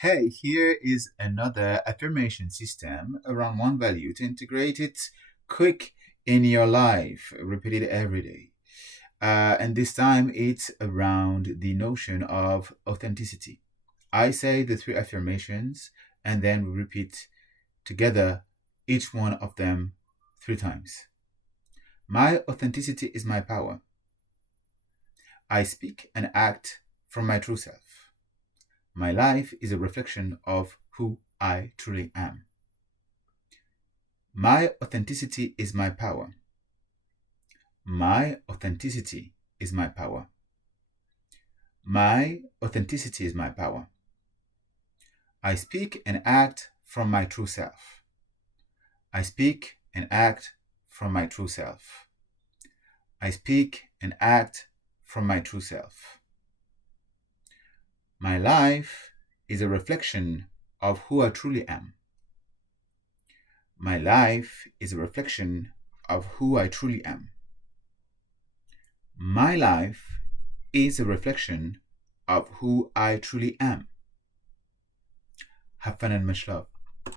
Hey, here is another affirmation system around one value to integrate it quick in your life, repeat it every day. And this time it's around the notion of authenticity. I say the three affirmations and then we repeat together each one of them three times. My authenticity is my power. I speak and act from my true self. My life is a reflection of who I truly am. My authenticity is my power. My authenticity is my power. My authenticity is my power. I speak and act from my true self. I speak and act from my true self. I speak and act from my true self. My life is a reflection of who I truly am. My life is a reflection of who I truly am. My life is a reflection of who I truly am. Have fun and much love.